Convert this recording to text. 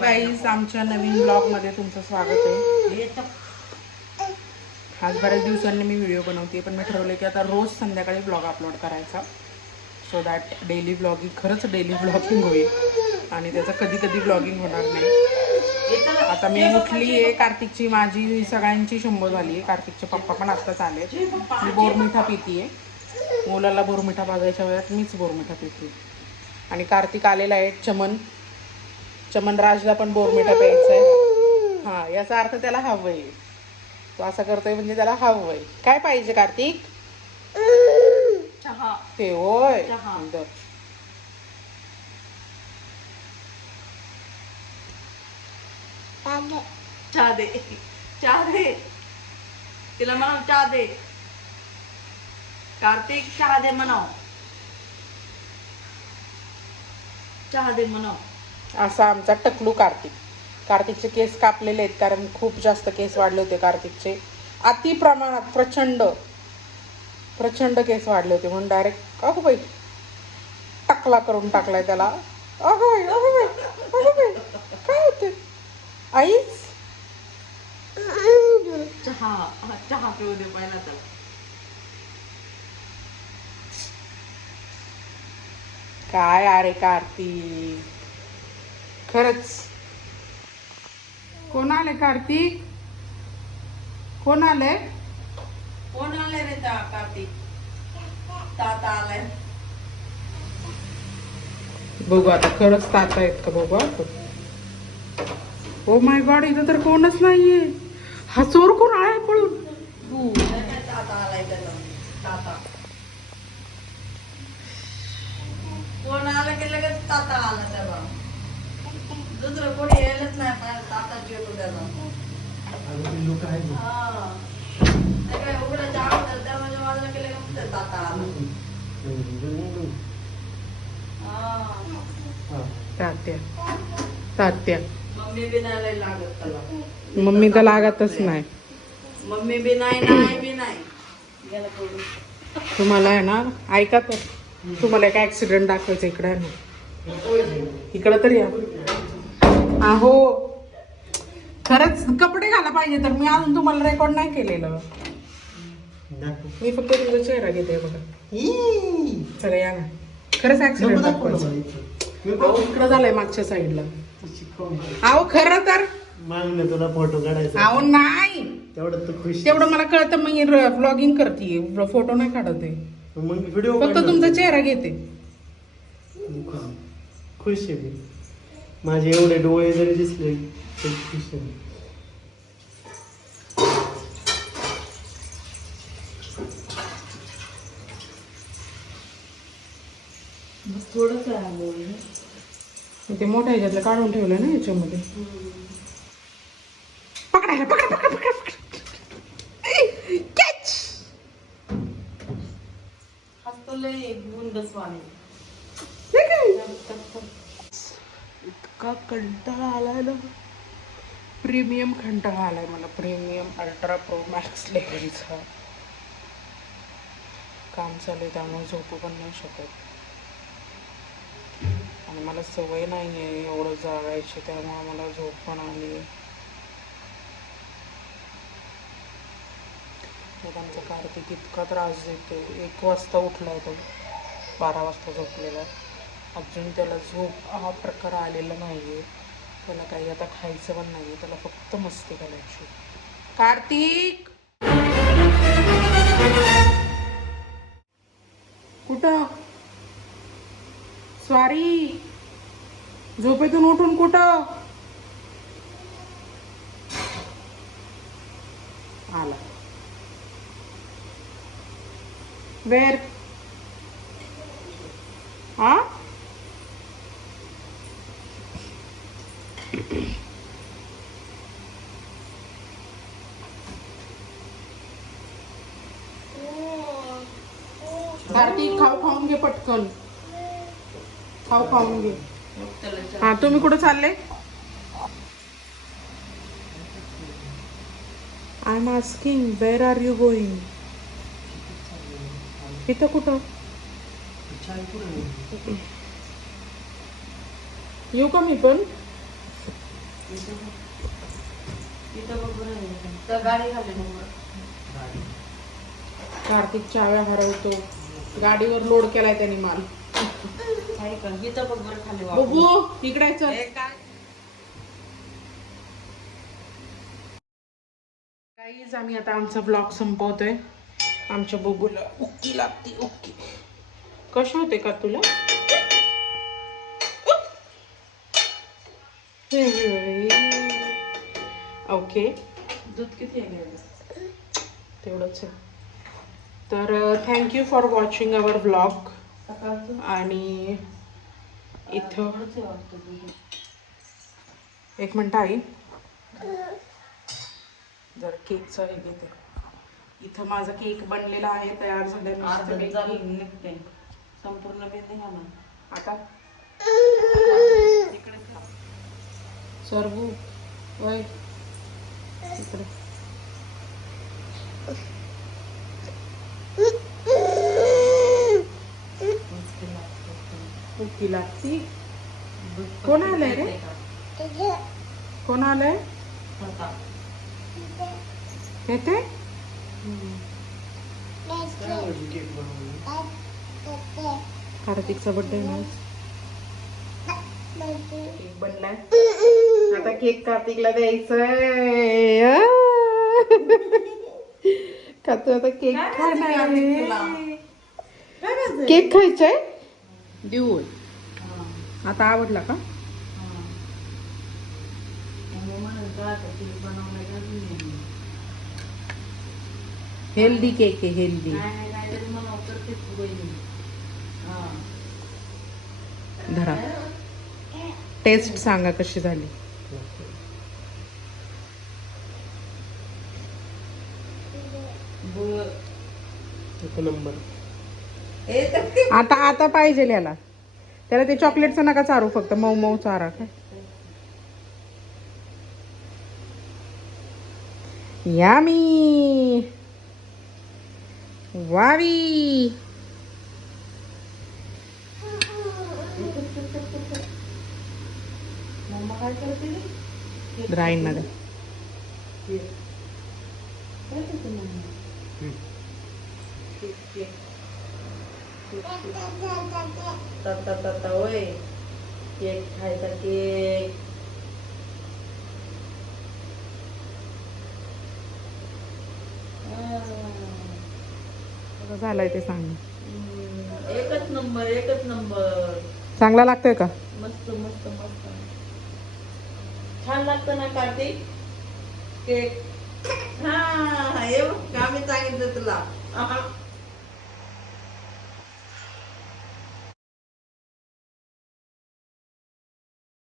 Guys आमच्या नवीन ब्लॉगमध्ये तुमचं स्वागत आहे. आज बऱ्याच दिवसांनी मी व्हिडिओ बनवते पण मी ठरवले की आता रोज संध्याकाळी ब्लॉग अपलोड करायचा. सो दॅट डेली ब्लॉगिंग खरंच डेली ब्लॉगिंग होईल. आणि त्याचं कधी कधी ब्लॉगिंग होणार नाही. आता मी उठली आहे कार्तिकची माझी सगळ्यांची शंभर झाली आहे कार्तिकचे पप्पा पण आत्ताच आले मी बोरमिठा पितीये. मुलाला बोरमिठा भाजायच्या वेळात मीच बोरमिठा पिते आणि कार्तिक आलेला आहे चमन. चमन राजला पण बोरमिठा प्यायचा आहे हा याचा अर्थ त्याला हवंय. तो असं करतोय म्हणजे त्याला हवंय. काय पाहिजे कार्तिक? चहा. ते होय. चहा दे. चहा दे. तिला म्हणाव चहा दे. कार्तिक चहा दे म्हणाव. चहा दे म्हणाव. असा आमचा टकलू कार्तिक. कार्तिकचे केस कापलेले आहेत कारण खूप जास्त केस वाढले होते कार्तिकचे. अति प्रमाणात प्रचंड प्रचंड केस वाढले होते म्हणून डायरेक्ट अगो बाई टकला करून टाकलाय त्याला. अगो बाई अगो बाई अगो बाई काय होते आईच? चहा हा, चहा पिऊ दे पहिला तर. काय अरे कार्तिक? खरंच. कोण आले कार्तिक? कोण आले कोण आले रे ता कार्तिक? ताता आलाय. बघू आता खरंच ताता आहेत का बघू आपण ओ माय गॉड इथं तर कोणच नाहीये. हा चोर कोण पळून? आलाय ताता. कोण आलं की लगेच ताता आला त्याला? दुसरं कोणी यायलाच नाही हा. ते काय की हा. तात्या. मम्मी बी नाही लय लागत त्याला. मम्मी तर लागतच नाही. मम्मी बी नाही नाही बी नाही. गेला पळून. तुम्हाला आहे ना ऐका तर. तुम्हाला एक ऍक्सिडेंट दाखवायचं इकडे आहे ना. इकडं तर या. अहो खरंच कपडे घाला पाहिजे तर मी अजून तुम्हाला रेकॉर्ड नाही केलेलं. मी फक्त तुमचा चेहरा घेते बघा. चला या ना. खरंच ऍक्सिडेंट इकडं झालंय मागच्या साईडला अहो खरं तर. मागणं तुला फोटो काढायचा. अहो नाही. तेवढं तू खुश. तेवढं मला कळतं मी ब्लॉगिंग करते फोटो नाही काढत आहे. मग व्हिडिओ फक्त तुमचा चेहरा घेते. खुश आहे मी. माझे एवढे डोळे जरी दिसले थोडंच ते मोठ्या ह्याच्यातलं काढून ठेवलं ना याच्यामध्ये. पकडायला पकड पकड पकड कॅच हसतो लय गुंडसवाणी इतका कंटाळा आलाय ना. प्रीमियम कंटाळा आलाय मला. प्रीमियम अल्ट्रा प्रो मॅक्स लेव्हलचा काम चालू आहे त्यामुळे झोपू पण नाही शकत. आणि मला सवय नाही आहे एवढं जागायची त्यामुळे मला झोप पण आली मग आमचा कार्तिक इतका त्रास देतो एक वाजता उठला तो. बारा वाजता झोपलेला. अजून त्याला झोप हा प्रकार आलेला नाही आहे त्याला काही आता खायचं पण नाही त्याला फक्त मस्ती करायची कार्तिक! कुठं? स्वारी! झोपेतून उठून कुठं? आला. वेर! हा कार्तिक खाऊ खाऊन घे पटकन. खाऊ खाऊन घे. हा तुम्ही कुठं चालले? I am asking where are you going इथं कुठं? येऊ का मी पण? कार्तिक चाव्या हरवतो. गाडीवर लोड केलाय त्यांनी माल. इथं बघ बरं खाली बघू इकडे चल. काय? गाईज आम्ही आता आमचा ब्लॉग संपवतोय. आमच्या बघूला उक्की लागती उक्की कशी होते का तुला? ओके दूध किती आहे तेवढंच आहे. तर thank you for watching our blog आणि इथं एक मिनिट आई. जर केकचं हे घेते. इथं माझा केक बनलेला आहे तयार झालेला निघते. संपूर्ण बी निघा ना आता. सर्वू वय. इकडे. मस्त लागतं. कोण आलंय रे? कोण आलंय. येते कार्तिकचा बर्थडे ना केक बनलाय आता केक कार्तिकला द्यायचंय! का तू आता केक खाणार? केक खायचाय देऊ हा, आता आवडला का? हा. हेल्दी केक आहे हेल्दी. हा. धरा. टेस्ट सांगा कशी झाली. नंबर. हे आता आता पाहिजे याला त्याला ते चॉकलेटचं नका चारू फक्त मऊ मऊ चारा काय यामी वावी मम्मा काय करते रे? द्या केक. खायचा केक झालंय ते सांग. एकच नंबर एकच नंबर चांगला लागतोय का? मस्त मस्त मस्त. छान लागतं ना कार्तिक? केक हा हे बघ, आम्ही सांगितलं तुला.